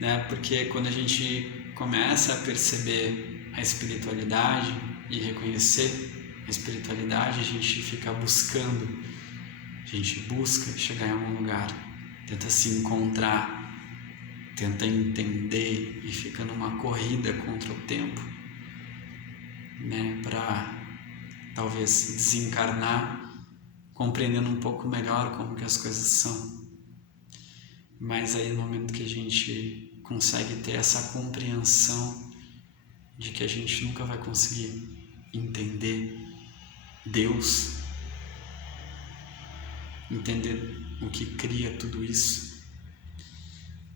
né? Porque quando a gente começa a perceber a espiritualidade e reconhecer a espiritualidade, a gente fica buscando, a gente busca chegar em algum lugar, tenta se encontrar, tenta entender e fica numa corrida contra o tempo, né? Para talvez desencarnar, compreendendo um pouco melhor como que as coisas são. Mas aí no momento que a gente consegue ter essa compreensão de que a gente nunca vai conseguir entender Deus, entender o que cria tudo isso,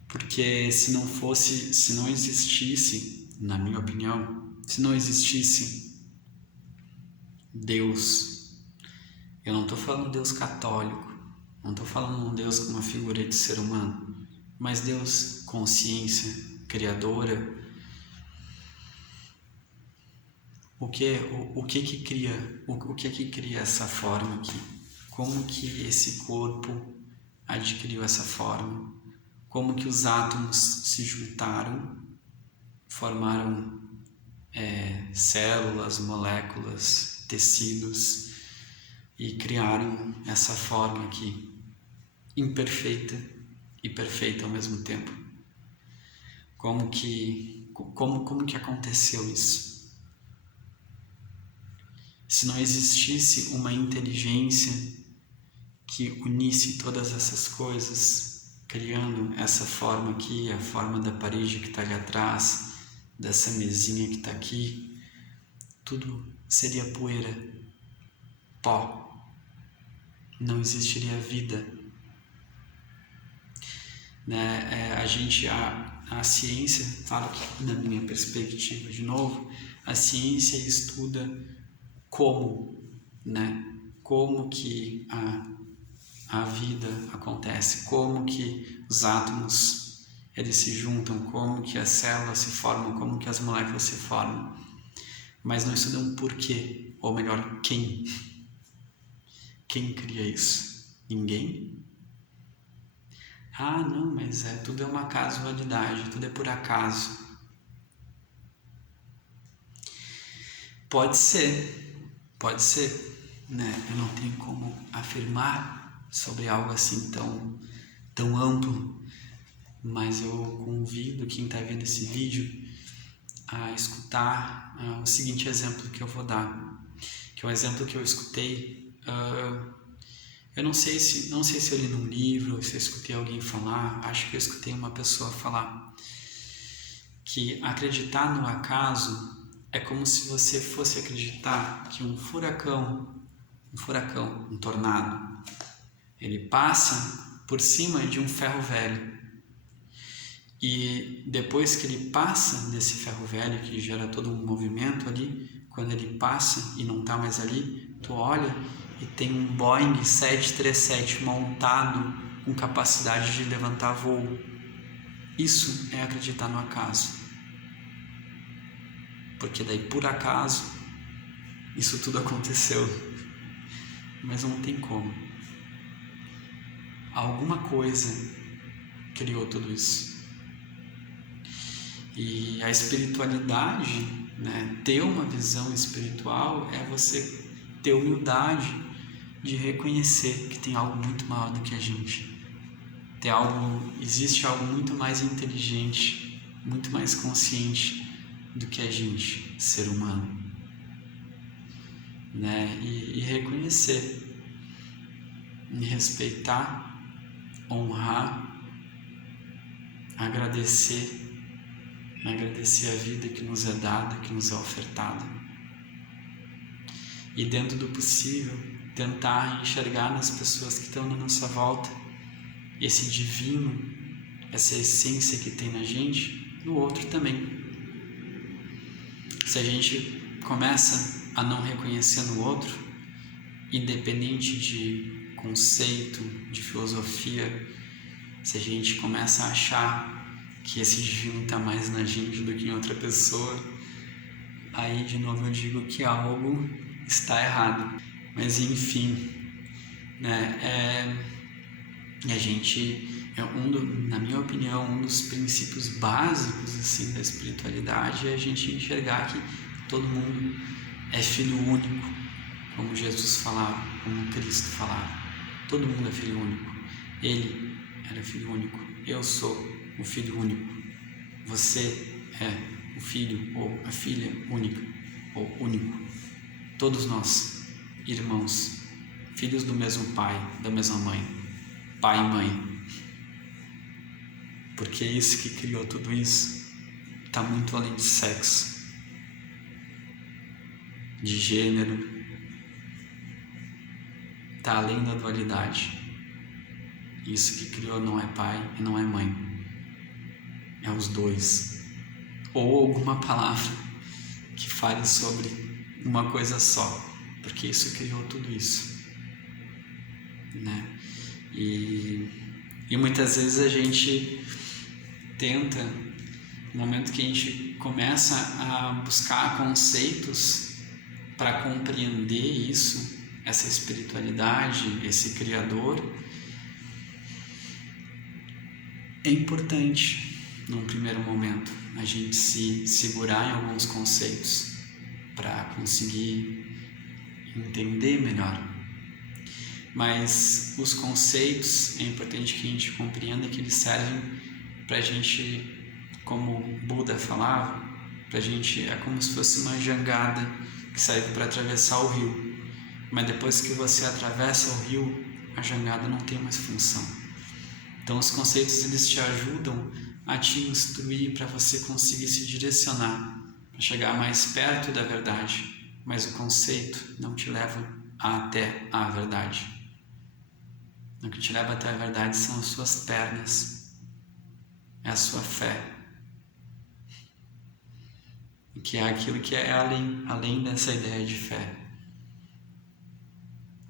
porque se não existisse, na minha opinião, se não existisse Deus, eu não estou falando Deus católico, não estou falando um Deus com uma figura de ser humano, mas Deus consciência criadora. O que cria essa forma aqui? Como que esse corpo adquiriu essa forma? Como que os átomos se juntaram, formaram células, moléculas, tecidos e criaram essa forma aqui, imperfeita e perfeita ao mesmo tempo? Como que aconteceu isso? Se não existisse uma inteligência que unisse todas essas coisas, criando essa forma aqui, a forma da parede que está ali atrás, dessa mesinha que está aqui, tudo seria poeira, pó. Não existiria vida. Né? A ciência, falo que na minha perspectiva de novo, a ciência estuda como, né? Como que a vida acontece, como que os átomos eles se juntam, como que as células se formam, como que as moléculas se formam, mas não estudam por quê, ou melhor, quem cria isso? Ninguém? Ah, não, mas tudo é uma casualidade, tudo é por acaso. Pode ser, né? Eu não tenho como afirmar sobre algo assim tão amplo, mas eu convido quem está vendo esse vídeo a escutar o seguinte exemplo que eu vou dar, que é um exemplo que eu escutei. Eu não sei se eu li num livro, se eu escutei alguém falar, acho que eu escutei uma pessoa falar que acreditar no acaso é como se você fosse acreditar que um furacão, um tornado, ele passa por cima de um ferro velho. E depois que ele passa desse ferro velho, que gera todo um movimento ali, quando ele passa e não está mais ali, tu olha e tem um Boeing 737 montado com capacidade de levantar voo. Isso é acreditar no acaso. Porque daí, por acaso, isso tudo aconteceu. Mas não tem como. Alguma coisa criou tudo isso. E a espiritualidade, né, ter uma visão espiritual é você ter humildade de reconhecer que tem algo muito maior do que a gente. Existe algo muito mais inteligente, muito mais consciente do que a gente, ser humano. Né? E reconhecer, e respeitar, honrar, agradecer a vida que nos é dada, que nos é ofertada. E dentro do possível, tentar enxergar nas pessoas que estão na nossa volta esse divino, essa essência que tem na gente, no outro também. Se a gente começa a não reconhecer no outro, independente de conceito, de filosofia, se a gente começa a achar que esse divino está mais na gente do que em outra pessoa, aí de novo eu digo que algo está errado. Mas enfim, né? A gente na minha opinião, um dos princípios básicos assim da espiritualidade é a gente enxergar que todo mundo é filho único, como Jesus falava, como Cristo falava. Todo mundo é filho único. Ele era filho único. Eu sou o filho único. Você é o filho ou a filha única ou único. Todos nós, irmãos, filhos do mesmo pai, da mesma mãe, pai e mãe. Porque isso que criou tudo isso está muito além de sexo, de gênero, está além da dualidade. Isso que criou não é pai e não é mãe, é os dois. Ou alguma palavra que fale sobre uma coisa só, porque isso criou tudo isso, né? E muitas vezes a gente tenta, no momento que a gente começa a buscar conceitos para compreender isso, essa espiritualidade, esse Criador, é importante, num primeiro momento, a gente se segurar em alguns conceitos para conseguir entender melhor. Mas os conceitos, é importante que a gente compreenda que eles servem para a gente, como Buda falava, para a gente é como se fosse uma jangada que serve para atravessar o rio. Mas depois que você atravessa o rio, a jangada não tem mais função. Então os conceitos eles te ajudam a te instruir para você conseguir se direcionar, para chegar mais perto da verdade. Mas o conceito não te leva até a verdade. O que te leva até a verdade são as suas pernas, é a sua fé, que é aquilo que é além dessa ideia de fé.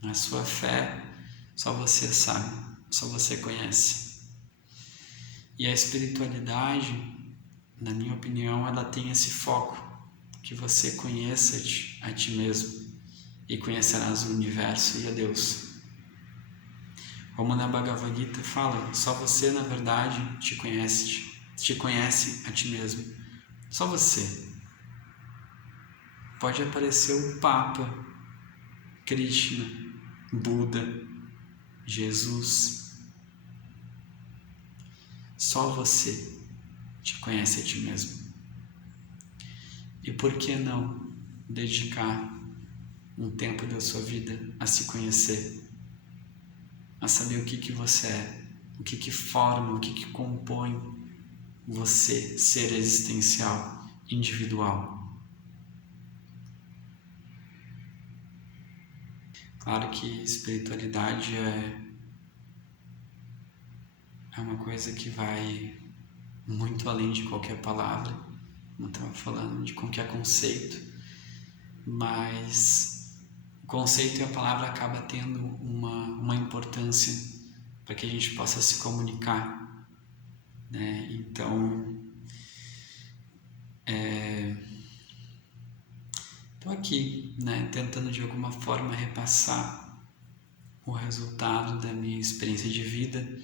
A sua fé só você sabe, só você conhece. E a espiritualidade, na minha opinião, ela tem esse foco, que você conheça a ti mesmo e conhecerás o universo e a Deus. Como na Bhagavad Gita fala, só você na verdade te conhece a ti mesmo. Só você. Pode aparecer o Papa, Krishna, Buda, Jesus. Só você te conhece a ti mesmo. E por que não dedicar um tempo da sua vida a se conhecer, a saber o que você é, o que forma, o que compõe você, ser existencial, individual. Claro que espiritualidade é uma coisa que vai muito além de qualquer palavra, não estava falando de qualquer conceito, mas o conceito e a palavra acaba tendo uma importância para que a gente possa se comunicar, né? Então, estou aqui, né, tentando de alguma forma repassar o resultado da minha experiência de vida,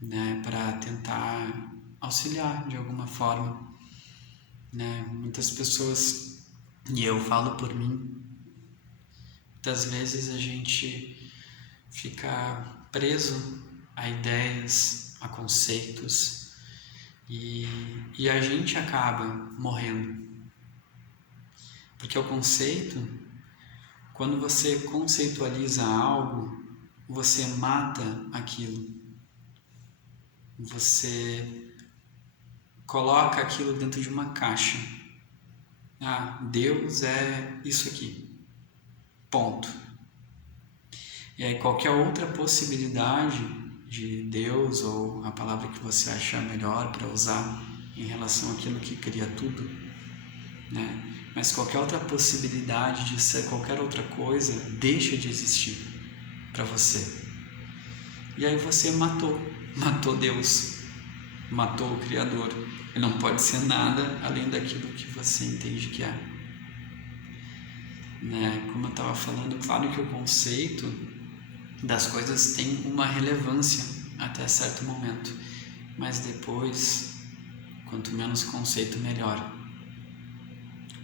né, para tentar auxiliar de alguma forma, né? Muitas pessoas, e eu falo por mim, muitas vezes a gente fica preso a ideias, a conceitos, e a gente acaba morrendo. Porque o conceito, quando você conceitualiza algo, você mata aquilo. Você coloca aquilo dentro de uma caixa. Ah, Deus é isso aqui. Ponto. E aí qualquer outra possibilidade de Deus ou a palavra que você achar melhor para usar em relação àquilo que cria tudo, né? Mas qualquer outra possibilidade de ser qualquer outra coisa deixa de existir para você. E aí você matou Deus, matou o Criador. Ele não pode ser nada além daquilo que você entende que é. Né? Como eu estava falando, claro que o conceito das coisas tem uma relevância até certo momento, mas depois, quanto menos conceito, melhor.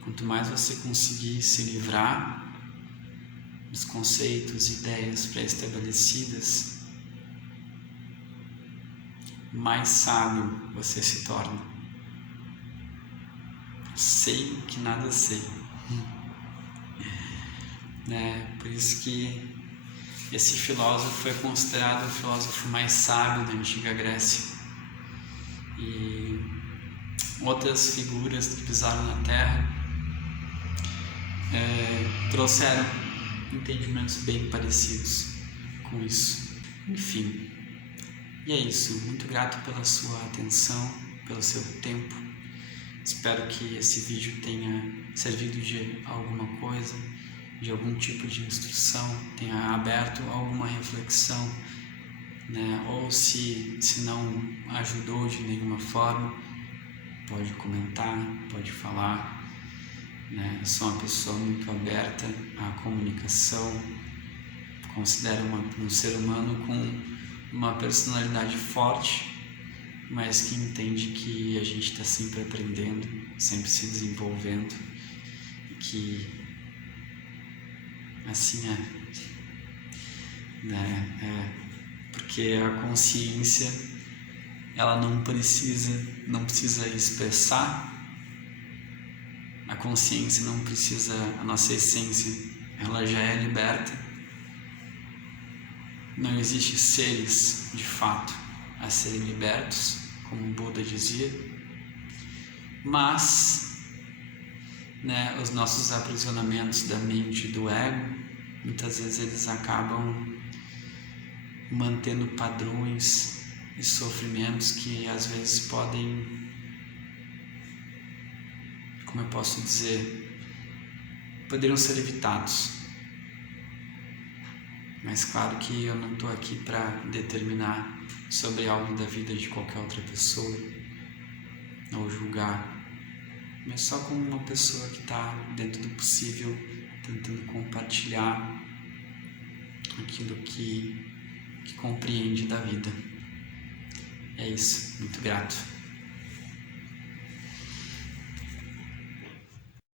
Quanto mais você conseguir se livrar dos conceitos, ideias pré-estabelecidas, mais sábio você se torna. Sei que nada sei. Por isso que esse filósofo foi considerado o filósofo mais sábio da antiga Grécia. E outras figuras que pisaram na Terra trouxeram entendimentos bem parecidos com isso. Enfim, e é isso. Muito grato pela sua atenção, pelo seu tempo. Espero que esse vídeo tenha servido de alguma coisa, de algum tipo de instrução, tenha aberto alguma reflexão, ou se não ajudou de nenhuma forma, pode comentar, pode falar. Eu sou uma pessoa muito aberta à comunicação, considero um ser humano com uma personalidade forte, mas que entende que a gente está sempre aprendendo, sempre se desenvolvendo, e que assim porque a consciência ela não precisa expressar, a consciência não precisa, a nossa essência ela já é liberta. Não existe seres de fato a serem libertos, como Buda dizia, mas os nossos aprisionamentos da mente e do ego, muitas vezes eles acabam mantendo padrões e sofrimentos que às vezes podem, como eu posso dizer, poderiam ser evitados. Mas claro que eu não estou aqui para determinar sobre algo da vida de qualquer outra pessoa ou julgar, mas só como uma pessoa que está dentro do possível tentando compartilhar aquilo que compreende da vida. É isso, muito grato.